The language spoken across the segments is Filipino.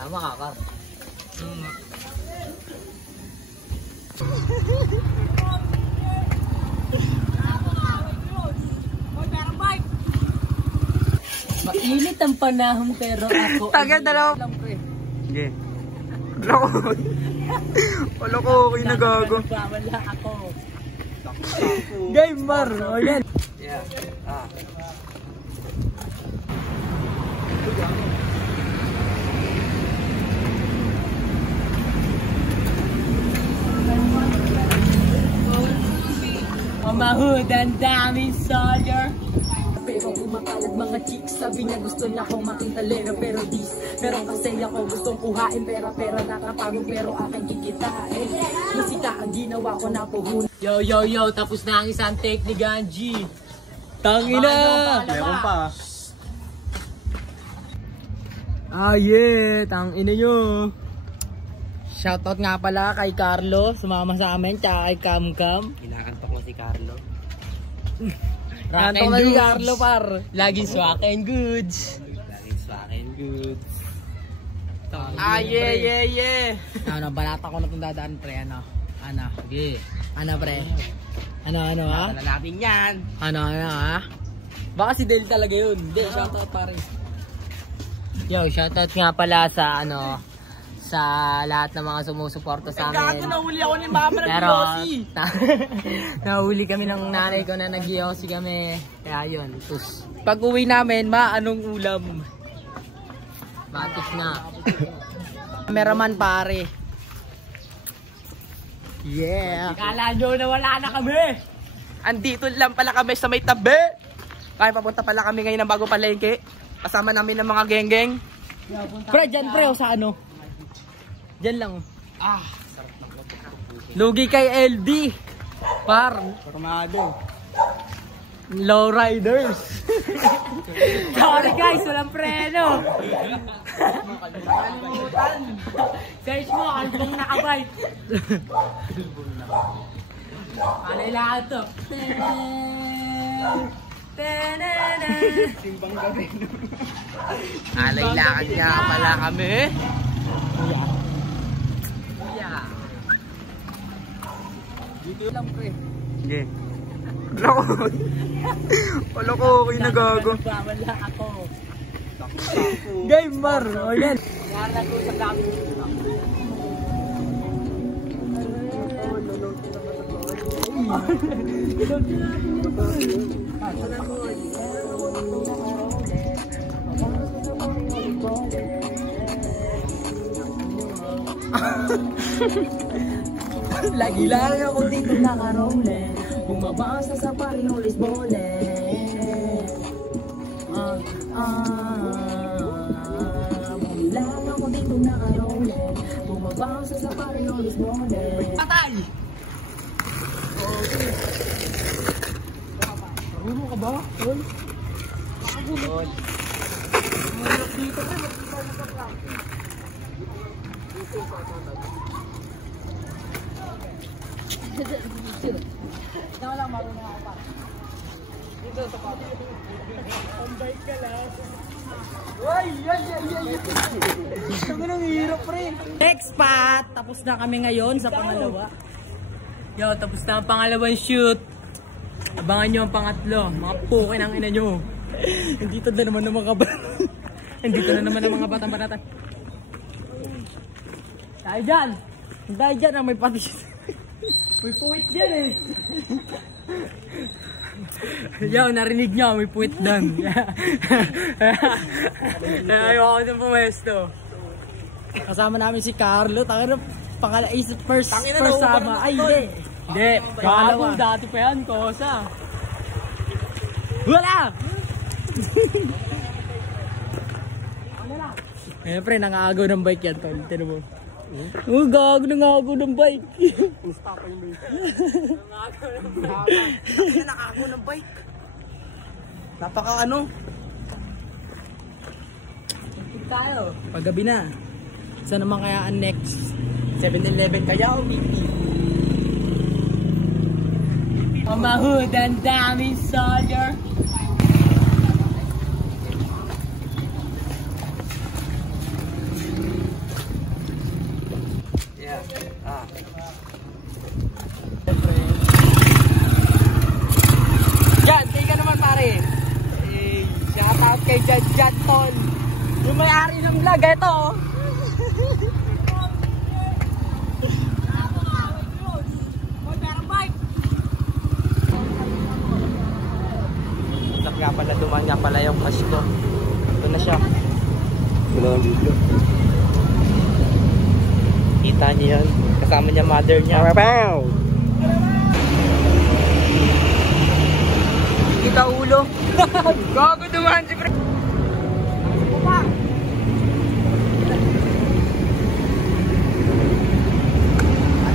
Tama ka, Kar. Mainit ang panahon pero ako... Tagal, dalawa. Sige. Wala ko, okay na gago. Wala ako. Game bar. O yan. Yeah. Mamahudan daming soldier. Pero kumakalat mga chicks, sabi niya gusto niya akong makintalera. Pero dis, meron kasi ako gustong kuhain. Pera nakapagod pero aking kikitain. Musika ang ginawa ko na puhun. Yo, tapos na ang isang take ni Ganji. Tangina! Meron pa. Yeah, tangina nyo. Shoutout nga pala kay Carlo, sumama sa amin, tsaka kay Cam. Kinakantok mo si Carlo. Kantok na si Carlo, par. Laging swak and goods. Yeah. Ano, balata ko na itong dadaan, pre. Ano, Sige. pre? Ano, ha? Nalalapin yan. Ano, ha? Baka si Dale talaga yun. Hindi, shoutout pare. Yo, shoutout nga pala sa, sa lahat ng mga sumusuporta sa amin. Nahuli ako ni Mama Pero, nahuli kami ng nanay ko na nag-yossi kami. Kaya yun, tus. Pag uwi namin, anong ulam? Batis na. Cameraman pare. Yeah. Kala nyo na wala na kami. Andito lang pala kami sa may tabi. Kaya papunta pala kami ngayon ng bago palengke. Kasama namin ng mga geng-geng. Pre, dyan pre, o sa ano? Dyan lang. Sarap ng koto. Lugi kay LD. Par. Formado. Low riders. Sorry guys, walang preno. Search mo, albong nakabite. Alay lahat to. Simbang gabi. Alay lakad nga pala kami. Dito lang pre. Sige. Wala ko, okay na gago. Wala ako. Game bar. O yan. Nalala ko sa dami. Lagi lang ako dito nakarole. Bumabasa sa Parinolis Bole. Bumilang ako dito nakarole. Bumabasa sa Parinolis Bole. Patay! Okay. Marunong ka ba? Tol? Tol. Marunong dito ka. Ito lang marunong ako pa. Dito sa papa. Pambay ka lang. Uy! Yan! Sabi nang hirap pre. Next spot! Tapos na kami ngayon sa pangalawa. Yo, tapos na ang pangalawang shoot. Abangan nyo ang pangatlo. Mga pukin ang ina nyo. Nandito na naman ang mga bata. Nandito na naman ang mga batang-batatan. Tayo dyan! Tayo dyan ang may pati. May puwit dyan eh. Yo, narinig nyo, may puwit dyan. Ayoko din pumesto. Kasama namin si Carlo. First sama. Ay, hindi. Hindi, pangalawa. Dati pa yan, kosa. Wala! Eh, pre, nangagaw ng bike yan, tol. Tinan mo. Oh, gago, nangagaw ng bike. Stop pa yung bike. Nakagaw ng bike. Napaka ano? Tayo. Paggabi na. Saan naman kaya ang next? 7-Eleven kaya o BP? Mamahudan daming soldier. Jan, take ka naman pare. Hey, shout out kay Jan Ton. Yung may-ari ng vlog, ito oh. Nga pala, dumaan nga pala yung Pasko. Ito na siya. Kita niyo yan. Kasama niya mother niya. Kita ulo. Gago dumaan si pre.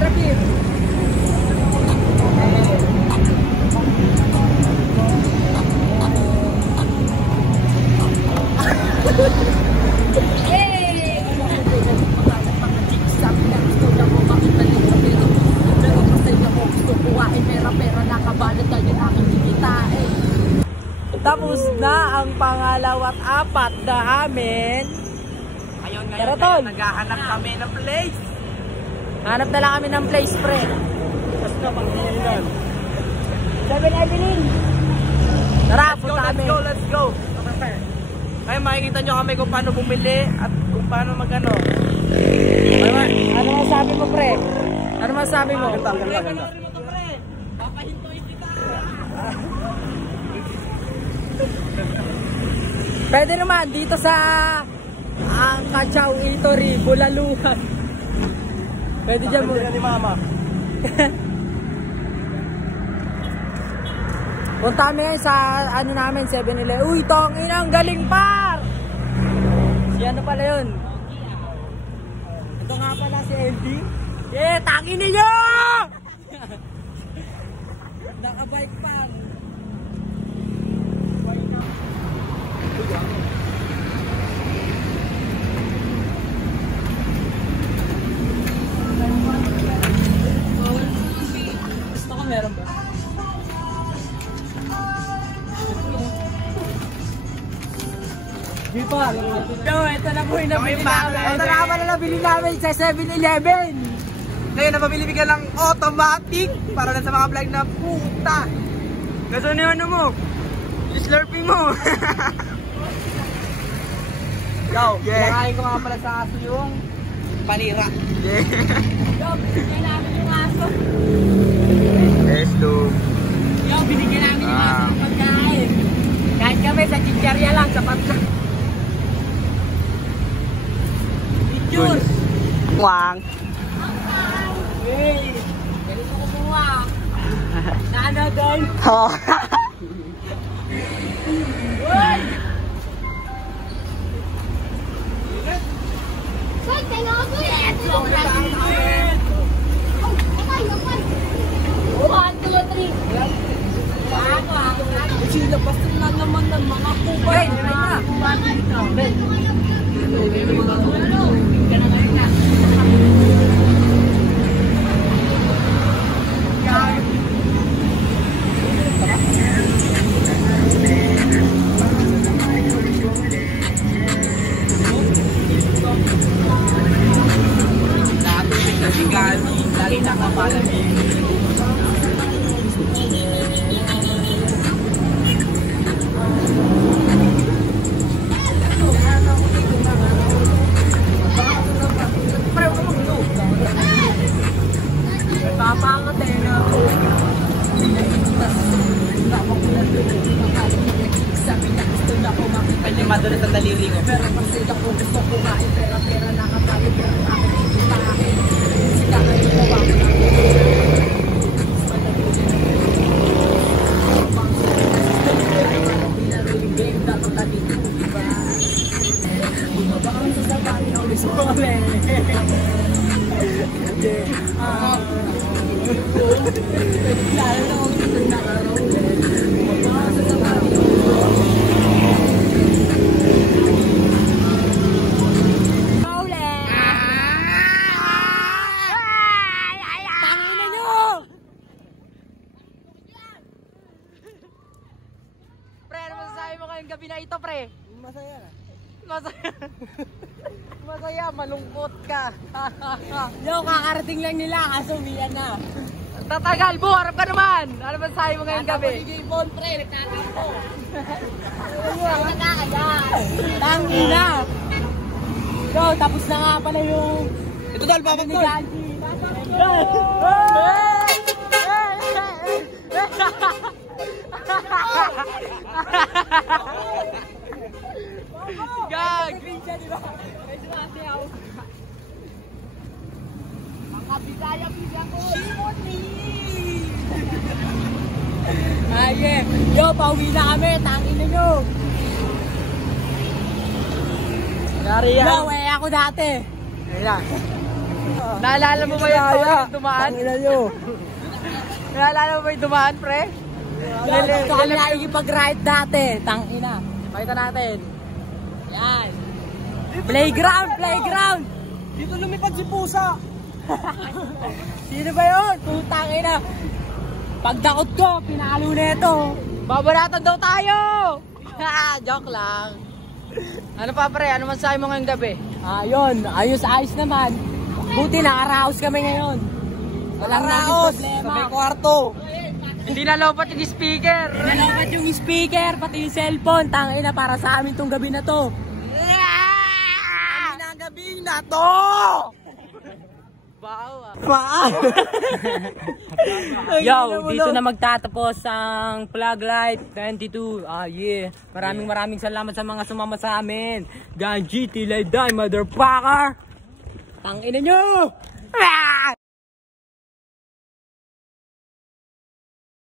Rapir. Tapos na ang pangalawa at apat na amin. Ayun ngayon naghahanap kami ng place. Hanap na lang kami ng place, pre. Tapos na pang-ilan. 7-Eleven. Tara, punta kami. Let's go. Ay, makikita nyo kami kung paano bumili at kung paano magano. Ano masabi mo, pre? Ano masabi mo? Ganda. Papahintuin kita. Pwede naman dito sa ang Kachaw Eatery, Bulaluhan. Pwede dyan mo. Ni mama. Punta kami sa ano namin, 7-Eleven. Uy, tongin ang galing par! Si ano pala yun? Ito nga pala si LD. Tangin ninyo! Nakabike pa. Gusto ko meron ba? Di pa. Ito na po yung nabili namin. Ito na pala nabili namin sa 7-Eleven. Ngayon napabili bigyan ng automatic para na sa mga vlog na puta. Kasi ano yung ano mo? Slurping mo. Yo, pinakain ko nga pala sa aso yung panira. Yo, binigyan namin yung aso. Yes, do. Yo, binigyan namin yung aso ng pagkain. Kahit kami sa chicherya lang, sapat na. Juice. Wang. Hey, ganito ko kumuha. Naano doon? Oo. Uy! Soy, kailangan ko yan! One, two, three. Silabas na naman ng mga kupay. Lagi nakapalamig. Papangatay na ako. Sabi niya gusto na ako makita. Palimado na sa daliri ko. Pero kasi ako gusto kumain. Pera nakapagod. Pero akin ikitahin. Sika kayo ko ba? Dapat tadi ko diba? Bumaba ang sasabari ang bisole. Lalo na ako gusto na karole. Bumaba ang sasabari. Pre, ano masasabi mo kayong gabi na ito, pre? Masaya na. Masaya. Masaya, malungkot ka. Yo, kakarating lang nila kaso uwian na. Tatagal, Bu, harap ka naman. Ano ba sabi mo ngayong gabi? Bon, pre, nagtatampo. Tangina. Yo, tapos na nga pala yung... Ito dahil, babag ko. Gag! Makabitaya pisa ko! Simoni! Aye! Yo, pauwi na kami! Tangin na nyo! Yari yan. Yo, ako dati! Ayan. Naalala mo ba yung dumaan? Tangin na nyo! Naalala mo ba yung dumaan, pre? Gusto kami nakikipag-ride dati! Tangin na! Pakita natin. Yan! Playground! Playground! Dito lumipad si Pusa. Sino ba yun? Putang ina! Pagdakot ko, pinalo na ito! Babaratan daw tayo! Joke lang. Ano pa, pre? Ano man sa'yo mo ngayong gabi? Ayun, ayos-ayos naman. Buti nakaraos kami ngayon. Walang naging problema. Sa may kwarto. Hindi na lopat yung speaker. Nalapat yung speaker, pati yung cellphone. Tangina para sa amin tong gabi na to. Kami na gabi na to! Bawa. Yo, dito na magtatapos ang Plug Light 22. Yeah. Maraming salamat sa mga sumama sa amin. Ganji, Tilay, Die, Motherfucker! Tangina nyo!